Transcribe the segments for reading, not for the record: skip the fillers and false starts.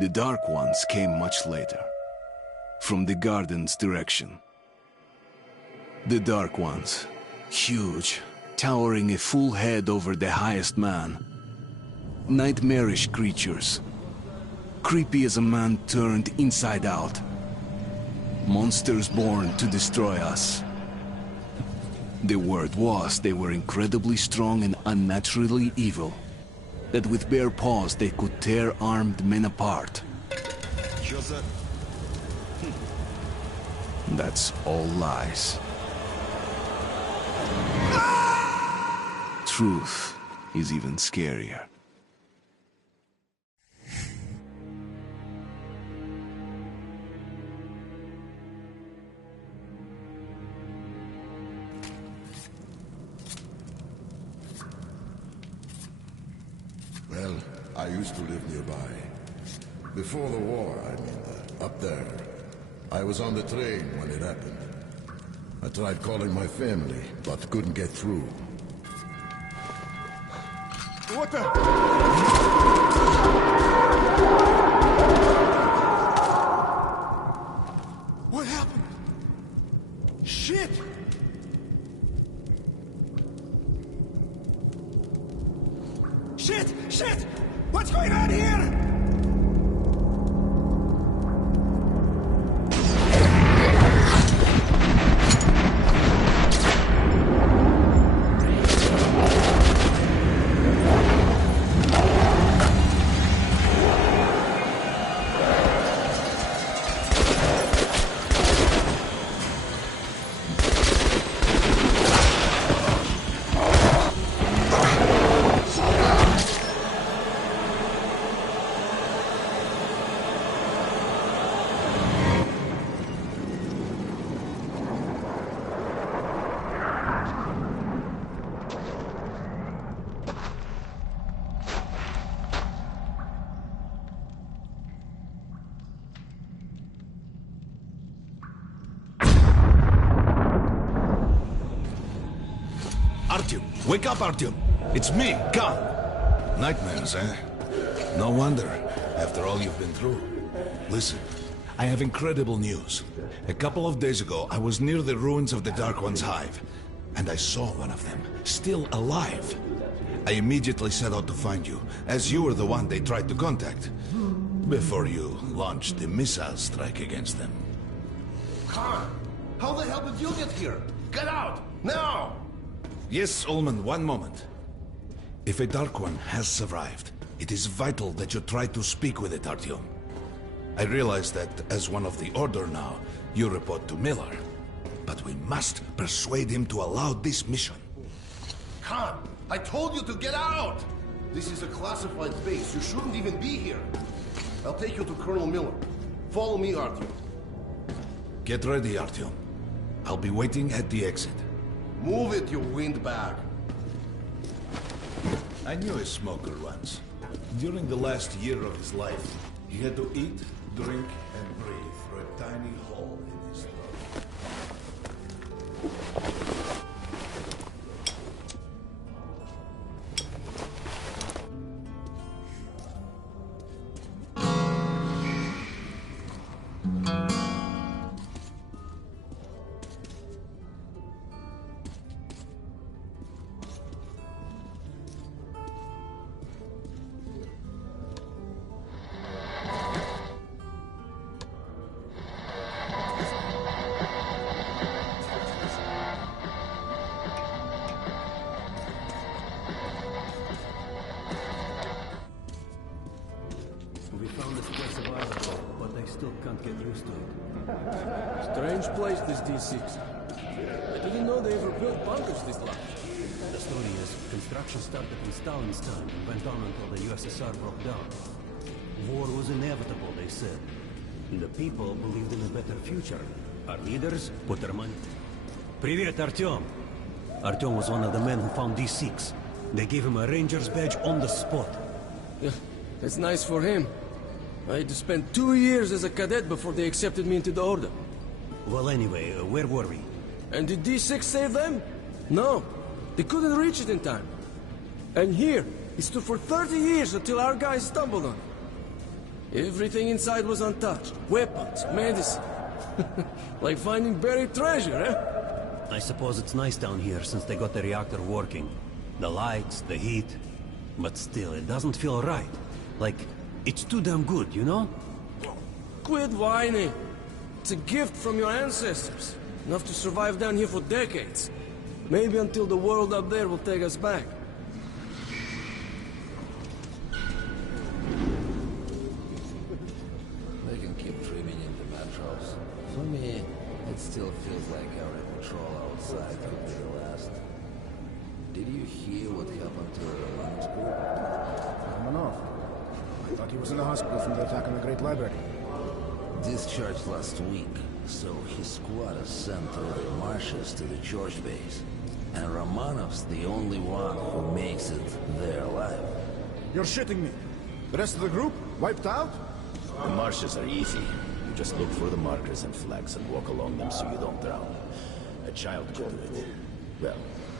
The Dark Ones came much later, from the garden's direction. The Dark Ones, huge, towering a full head over the highest man. Nightmarish creatures, creepy as a man turned inside out. Monsters born to destroy us. The word was they were incredibly strong and unnaturally evil. That with bare paws they could tear armed men apart. That's all lies. Truth is even scarier. Well, I used to live nearby. Before the war, up there. I was on the train when it happened. I tried calling my family, but couldn't get through. What the? What happened? Shit! Shit! Shit! What's going on here? Artyom! Wake up, Artyom! It's me, Khan! Nightmares, eh? No wonder, after all you've been through. Listen, I have incredible news. A couple of days ago, I was near the ruins of the Dark One's hive, and I saw one of them, still alive. I immediately set out to find you, as you were the one they tried to contact, before you launched the missile strike against them. Khan! How the hell did you get here? Get out! Now! Yes, Ullman, one moment. If a Dark One has survived, it is vital that you try to speak with it, Artyom. I realize that, as one of the Order now, you report to Miller. But we must persuade him to allow this mission. Khan! I told you to get out! This is a classified base. You shouldn't even be here. I'll take you to Colonel Miller. Follow me, Artyom. Get ready, Artyom. I'll be waiting at the exit. Move it, you windbag! I knew a smoker once. During the last year of his life, he had to eat, drink, and breathe through a tiny hole in his throat. We found this place a while ago, but I still can't get used to it. Strange place, this D6. I didn't know they ever built bunkers this large. The story is, construction started in Stalin's time and went on until the USSR broke down. War was inevitable, they said. The people believed in a better future. Our leaders put their money. Привет, Artyom! Artyom was one of the men who found D6. They gave him a ranger's badge on the spot. Yeah, that's nice for him. I had to spend 2 years as a cadet before they accepted me into the Order. Well, anyway, where were we? And did D6 save them? No. They couldn't reach it in time. And here, it stood for 30 years until our guys stumbled on it. Everything inside was untouched. Weapons, medicine. Like finding buried treasure, eh? I suppose it's nice down here since they got the reactor working. The lights, the heat. But still, it doesn't feel right. Like, it's too damn good, you know? Quit whining. It's a gift from your ancestors. Enough to survive down here for decades. Maybe until the world up there will take us back. They can keep dreaming in the metros. For me, it still feels like every patrol outside could be the last. Did you hear what happened to the Redux group? Romanov. I thought he was in the hospital from the attack on the Great Library. Discharged last week, so his squad is sent through the marshes to the church base. And Romanov's the only one who makes it there alive. You're shitting me. The rest of the group? Wiped out? The marshes are easy. You just look for the markers and flags and walk along them so you don't drown. A child could do it. Well,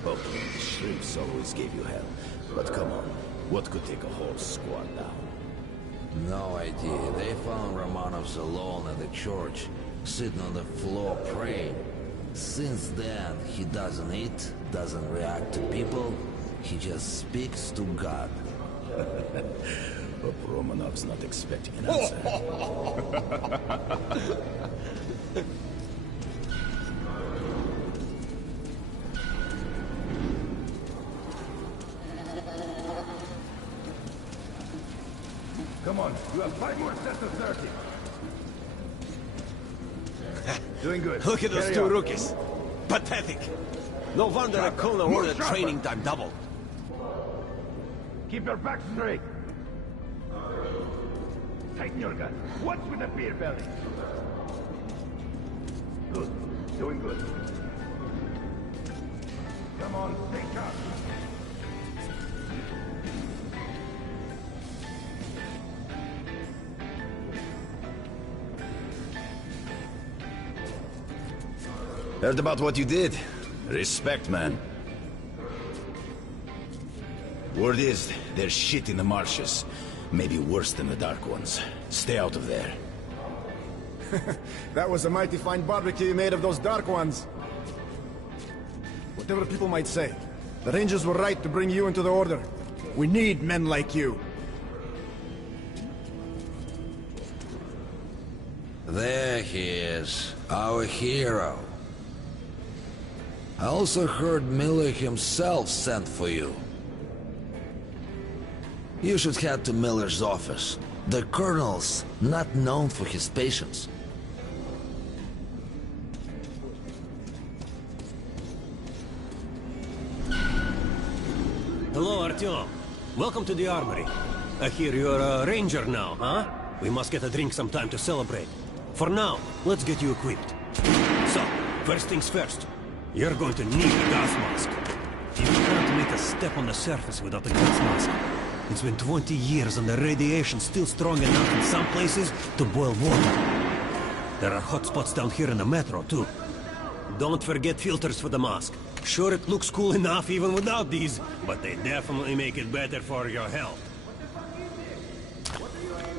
okay, the shrimps always gave you hell. But come on, what could take a whole squad down? No idea. They found Romanov's alone at the church, sitting on the floor praying. Since then, he doesn't eat, doesn't react to people. He just speaks to God. Hope Romanov's not expecting an answer. Come on, you have 5 more sets of 30. Doing good. Look at those Carry two on. rookies. Pathetic. No wonder a Kona ordered training time doubled. Keep your back straight. Tighten your gun. What's with the beer belly? Good. Doing good. Come on, stay sharp. Heard about what you did. Respect, man. Word is, there's shit in the marshes. Maybe worse than the Dark Ones. Stay out of there. That was a mighty fine barbecue you made of those Dark Ones. Whatever people might say, the Rangers were right to bring you into the Order. We need men like you. There he is, our hero. I also heard Miller himself sent for you. You should head to Miller's office. The Colonel's not known for his patience. Hello, Artyom. Welcome to the armory. I hear you're a ranger now, huh? We must get a drink sometime to celebrate. For now, let's get you equipped. So, first things first. You're going to need a gas mask. You can't make a step on the surface without a gas mask. It's been 20 years and the radiation's still strong enough in some places to boil water. There are hot spots down here in the metro, too. Don't forget filters for the mask. Sure, it looks cool enough even without these, but they definitely make it better for your health.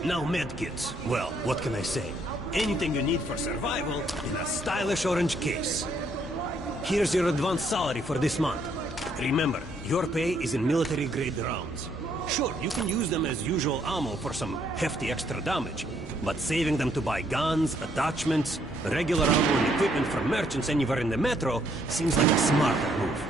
Now medkits. Well, what can I say? Anything you need for survival in a stylish orange case. Here's your advance salary for this month. Remember, your pay is in military-grade rounds. Sure, you can use them as usual ammo for some hefty extra damage, but saving them to buy guns, attachments, regular ammo and equipment for merchants anywhere in the metro seems like a smarter move.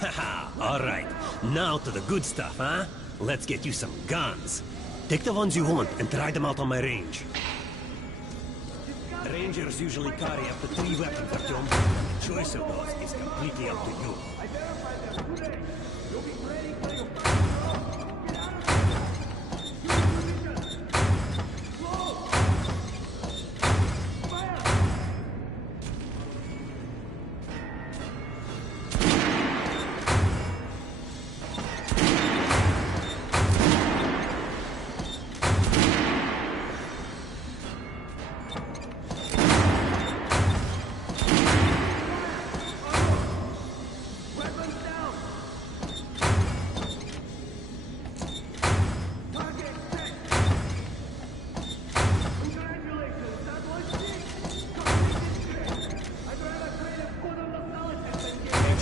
Haha, alright. Now to the good stuff, huh? Let's get you some guns. Take the ones you want and try them out on my range. Rangers usually carry up to 3 weapons, Artyom. The choice of those is completely up to you.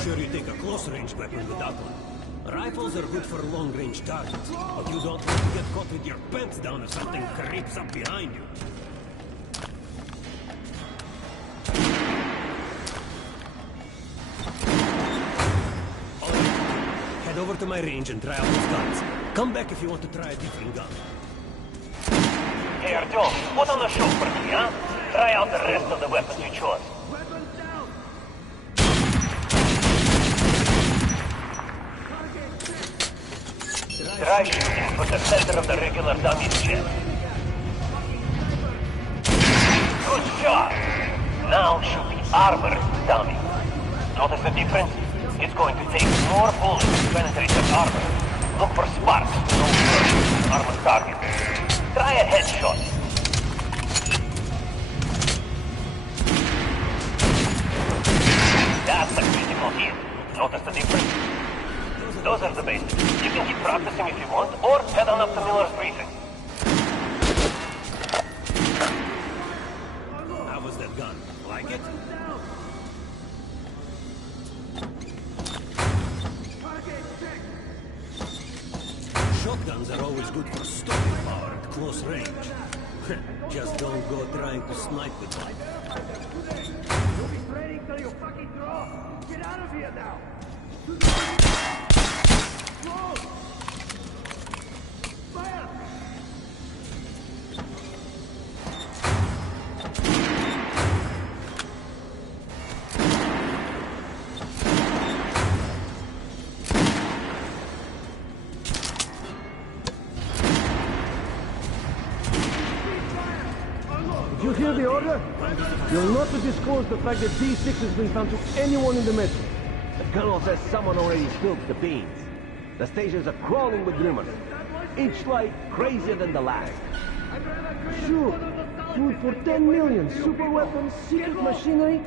sure you take a close-range weapon with that one. Rifles are good for long-range targets, but you don't want to get caught with your pants down if something creeps up behind you. Alright, head over to my range and try out these guns. Come back if you want to try a different gun. Hey Artyom, put on a show for me, huh? Try out the rest of the weapons you chose. Try shooting for the center of the regular dummy's chest. Good job! Now shoot the armored dummy. Notice the difference? It's going to take more bullets to penetrate the armor. Look for sparks, no burst with armored target. Try a headshot. That's a critical hit. Notice the difference? Those are the basics. You can keep practicing if you want, or head on up to Miller's briefing. How was that gun? Like it? Shotguns are always good for stopping power at close range. Just don't go trying to snipe with one. You'll be training till you fucking draw. Get out of here now. Fire! Did you hear the order? You're not to disclose the fact that D6 has been found to anyone in the metro. The colonel says someone already spilled the beans. The stations are crawling with rumors. Each like crazier than the last. Sure. Food for 10 million, super weapons, secret machinery.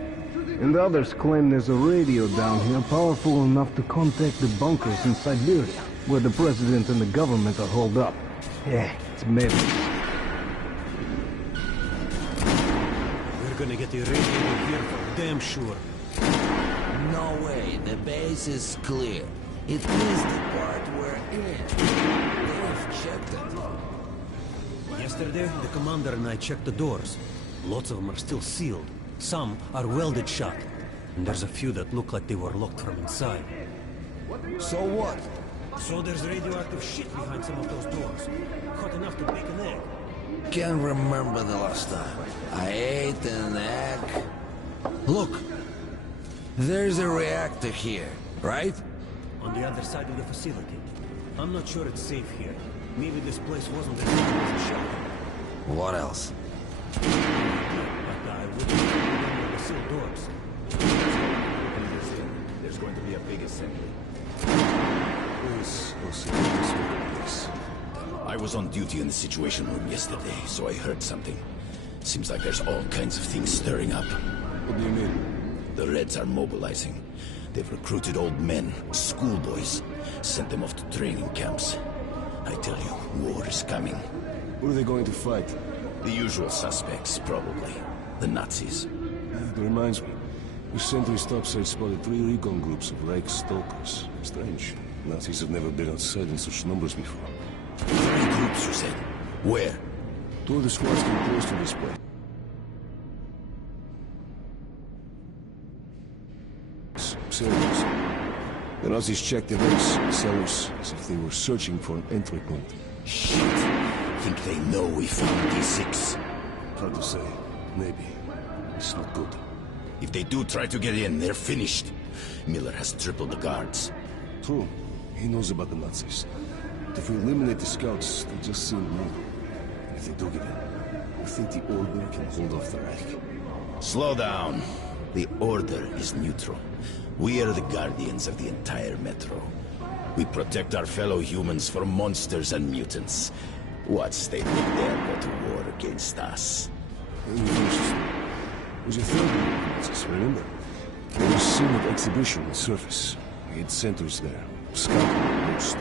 And others claim there's a radio down here powerful enough to contact the bunkers in Siberia, where the president and the government are holed up. Yeah, it's maybe. We're gonna get the radio in here for damn sure. No way, the base is clear. It is the part we're in. They've checked it. Yesterday, the commander and I checked the doors. Lots of them are still sealed. Some are welded shut. And there's a few that look like they were locked from inside. So what? So there's radioactive shit behind some of those doors. Hot enough to bake an egg. Can't remember the last time I ate an egg. Look, there's a reactor here, right? On the other side of the facility. I'm not sure it's safe here. Maybe this place wasn't as safe as a shop. What else? But I wouldn't remember the sealed doors. There's going to be a big assembly. I was on duty in the Situation Room yesterday, so I heard something. Seems like there's all kinds of things stirring up. What do you mean? The Reds are mobilizing. They've recruited old men, schoolboys, sent them off to training camps. I tell you, war is coming. Who are they going to fight? The usual suspects, probably. The Nazis. It reminds me. The sentry's topside spotted 3 recon groups of Reich stalkers. Strange. Nazis have never been outside in such numbers before. 3 groups, you said? Where? 2 of the squads came close to this place. Sailors. The Nazis checked the base, cellars, as if they were searching for an entry point. Shit. Think they know we found D6? Hard to say. Maybe. It's not good. If they do try to get in, they're finished. Miller has tripled the guards. True. He knows about the Nazis. But if we eliminate the scouts, they'll just seal the move. And if they do get in, I think the Order can hold off the Reich. Slow down. The Order is neutral. We are the guardians of the entire Metro. We protect our fellow humans from monsters and mutants. What's they think they'll go to war against us? Was a third one of the Nazis, remember? They were seen at exhibition on the surface. We had sentries there, scouting the coast.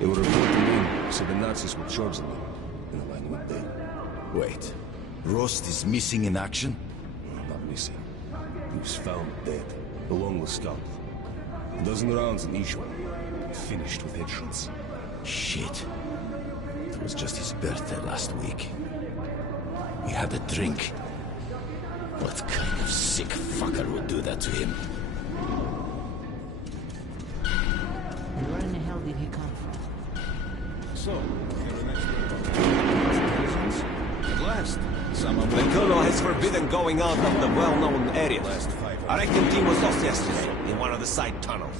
They were reporting in, so the Nazis would charge them and align them up dead. Wait, Rost is missing in action? Not missing. He was found dead, along with Scout. A dozen rounds in each one. Finished with headshots. Shit. It was just his birthday last week. We had a drink. What kind of sick fucker would do that to him? Where in the hell did he come from? So, you're an expert. At last, some of The colonel has forbidden going out of the well-known areas. I reckon he was lost yesterday, in one of the side tunnels.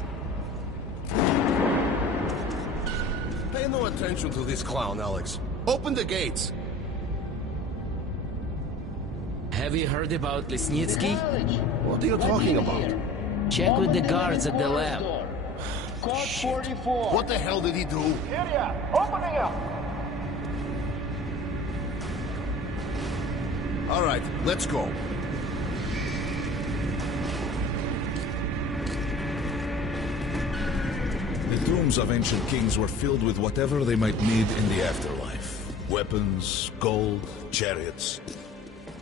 Pay no attention to this clown, Alex. Open the gates. Have you heard about Lesnitsky? What are you talking about? Check with the guards at the lab. Code 44. What the hell did he do? Area, opening up. All right, let's go. The tombs of ancient kings were filled with whatever they might need in the afterlife. Weapons, gold, chariots.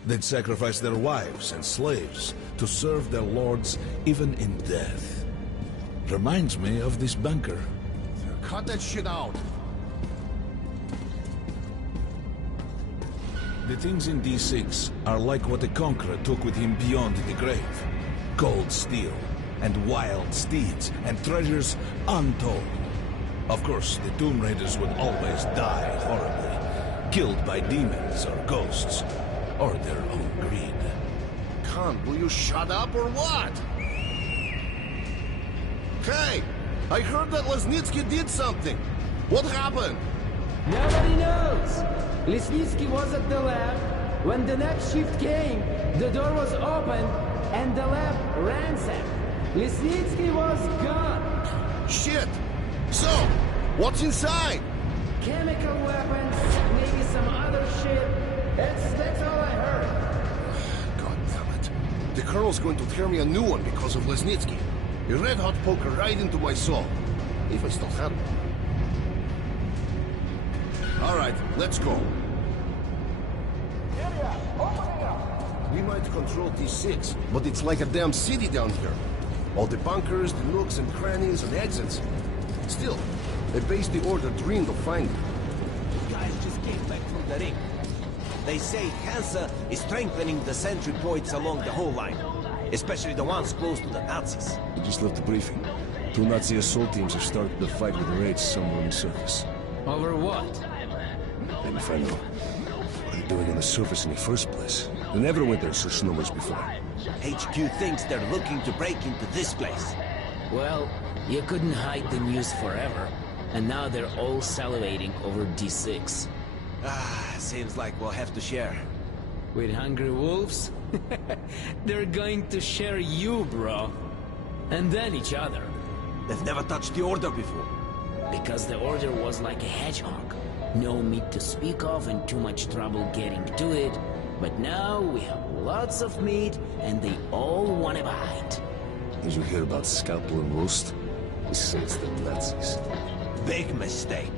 They'd sacrifice their wives and slaves to serve their lords even in death. Reminds me of this bunker. Cut that shit out. The things in D6 are like what the Conqueror took with him beyond the grave. Gold steel, and wild steeds, and treasures untold. Of course, the Tomb Raiders would always die horribly, killed by demons or ghosts, or their own greed. Khan, will you shut up or what? Hey! I heard that Lesnitsky did something! What happened? Nobody knows! Lesnitsky was at the lab. When the next shift came, the door was open and the lab ransacked. Lesnitsky was gone! Shit! So, what's inside? Chemical weapons, maybe some other shit. That's all I heard. God damn it. The Colonel's going to tear me a new one because of Lesnitsky. A red-hot poker right into my soul. If I still had one. All right, let's go. Area, opening up. We might control D6, but it's like a damn city down here. All the bunkers, the nooks and crannies and exits. Still, a base the Order dreamed of finding. You guys just came back from the ring. They say Hansa is strengthening the sentry points along the whole line. Especially the ones close to the Nazis. We just left the briefing. 2 Nazi assault teams have started the fight with the raids somewhere on the surface. Over what? Maybe find out what they're doing on the surface in the first place. They never went there in such numbers before. HQ thinks they're looking to break into this place. Well, you couldn't hide the news forever. And now they're all salivating over D6. Seems like we'll have to share. With hungry wolves? They're going to share you, bro. And then each other. They've never touched the Order before. Because the Order was like a hedgehog. No meat to speak of and too much trouble getting to it. But now we have lots of meat and they all want a bite. Did you hear about scalpel and roast? He says the Nazis. Big mistake.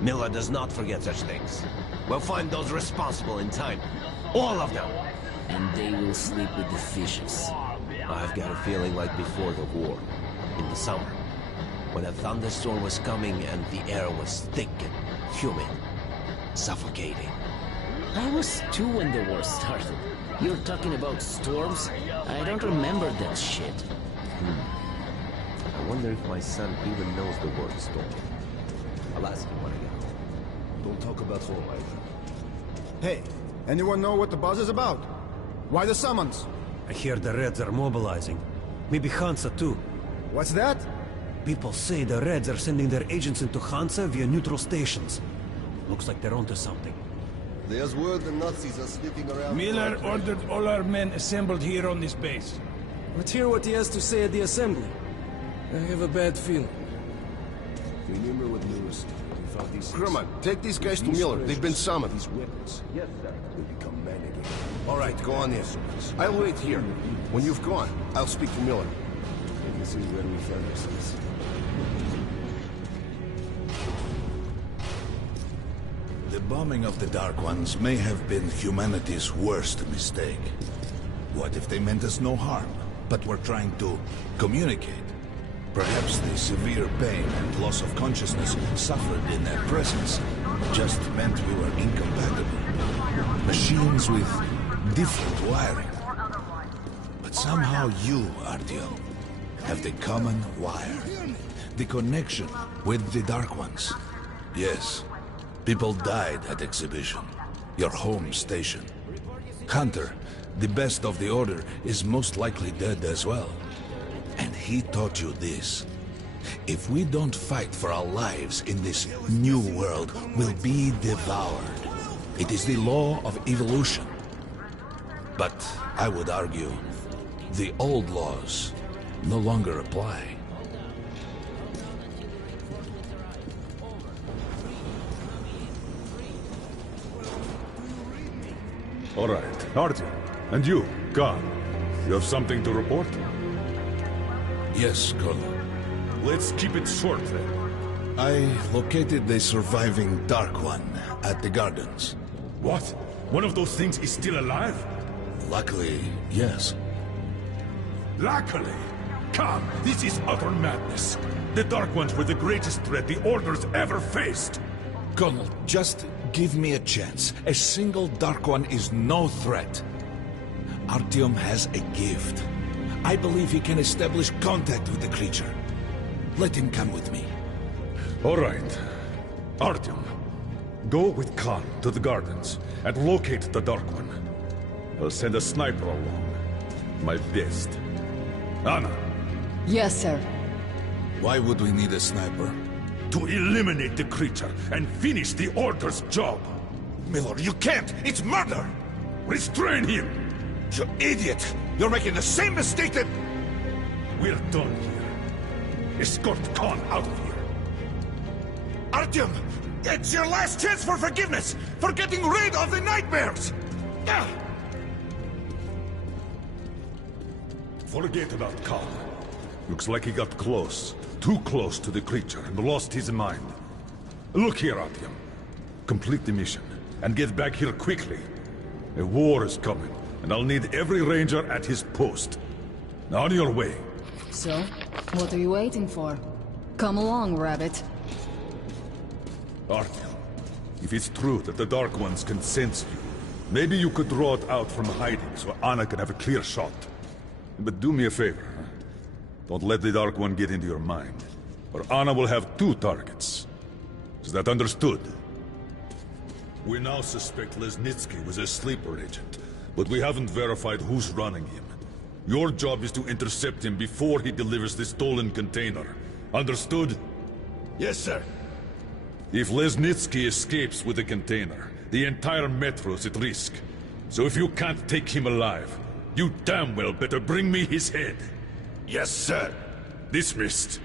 Miller does not forget such things. We'll find those responsible in time. All of them. And they will sleep with the fishes. I've got a feeling like before the war. In the summer. When a thunderstorm was coming and the air was thick and humid. Suffocating. I was 2 when the war started. You're talking about storms? I don't remember that shit. I wonder if my son even knows the word storm. I'll ask him when I get home. Don't talk about home either. Hey, anyone know what the buzz is about? Why the summons? I hear the Reds are mobilizing. Maybe Hansa too. What's that? People say the Reds are sending their agents into Hansa via neutral stations. Looks like they're onto something. There's word the Nazis are sneaking around. Miller ordered all our men assembled here on this base. Let's hear what he has to say at the assembly. I have a bad feeling. Remember what Miller said. We found these... Grumman, take these guys to Miller. They've been summoned. These weapons. Yes, sir. Will become men again. All right, go on in. I'll wait here. When you've gone, I'll speak to Miller. This is where we find ourselves. The bombing of the Dark Ones may have been humanity's worst mistake. What if they meant us no harm, but were trying to communicate? Perhaps the severe pain and loss of consciousness suffered in their presence just meant we were incompatible. Machines with different wiring. But somehow you, Artyom, have the common wire. The connection with the Dark Ones. Yes, people died at Exhibition, your home station. Hunter, the best of the Order, is most likely dead as well. And he taught you this. If we don't fight for our lives in this new world, we'll be devoured. It is the law of evolution. But I would argue, the old laws no longer apply. All right, Artyom. And you, Khan. You have something to report? Yes, Colonel. Let's keep it short, then. I located the surviving Dark One at the Gardens. What? One of those things is still alive? Luckily, yes. Luckily? Come, this is utter madness. The Dark Ones were the greatest threat the Order's ever faced. Colonel, just give me a chance. A single Dark One is no threat. Artyom has a gift. I believe he can establish contact with the creature. Let him come with me. All right. Artyom, go with Khan to the Gardens and locate the Dark One. I'll send a sniper along. My best. Anna. Yes, sir. Why would we need a sniper? To eliminate the creature and finish the Order's job. Miller, you can't! It's murder! Restrain him! You idiot! You're making the same mistake that... We're done here. Escort Khan out of here. Artyom! It's your last chance for forgiveness! For getting rid of the nightmares! Forget about Khan. Looks like he got close. Too close to the creature and lost his mind. Look here, Artyom. Complete the mission and get back here quickly. A war is coming, and I'll need every ranger at his post. Now on your way. So, what are you waiting for? Come along, Rabbit. Artyom, if it's true that the Dark Ones can sense you, maybe you could draw it out from hiding so Anna can have a clear shot. But do me a favor, huh? Don't let the Dark One get into your mind, or Anna will have two targets. Is that understood? We now suspect Lesnitsky was a sleeper agent, but we haven't verified who's running him. Your job is to intercept him before he delivers the stolen container. Understood? Yes, sir. If Lesnitsky escapes with the container, the entire metro's at risk. So if you can't take him alive, you damn well better bring me his head. Yes, sir. Dismissed.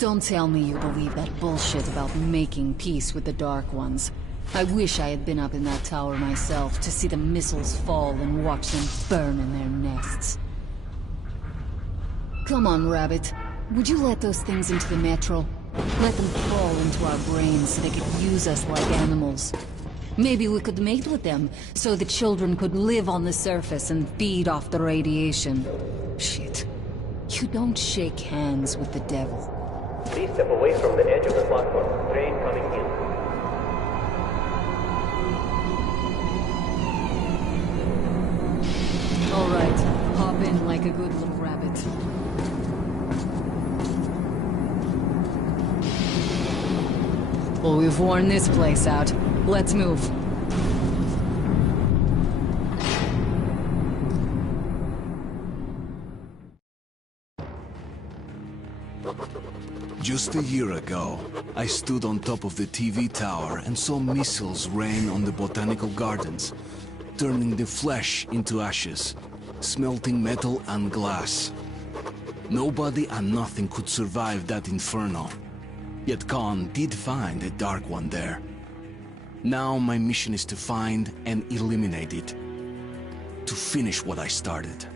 Don't tell me you believe that bullshit about making peace with the Dark Ones. I wish I had been up in that tower myself to see the missiles fall and watch them burn in their nests. Come on, Rabbit. Would you let those things into the metro? Let them crawl into our brains so they could use us like animals. Maybe we could mate with them, so the children could live on the surface and feed off the radiation. Shit. You don't shake hands with the devil. Please step away from the edge of the platform. Train coming in. All right, hop in like a good little rabbit. Well, we've worn this place out. Let's move. Just a year ago, I stood on top of the TV tower and saw missiles rain on the botanical gardens, turning the flesh into ashes, smelting metal and glass. Nobody and nothing could survive that inferno. Yet Khan did find a Dark One there. Now my mission is to find and eliminate it. To finish what I started.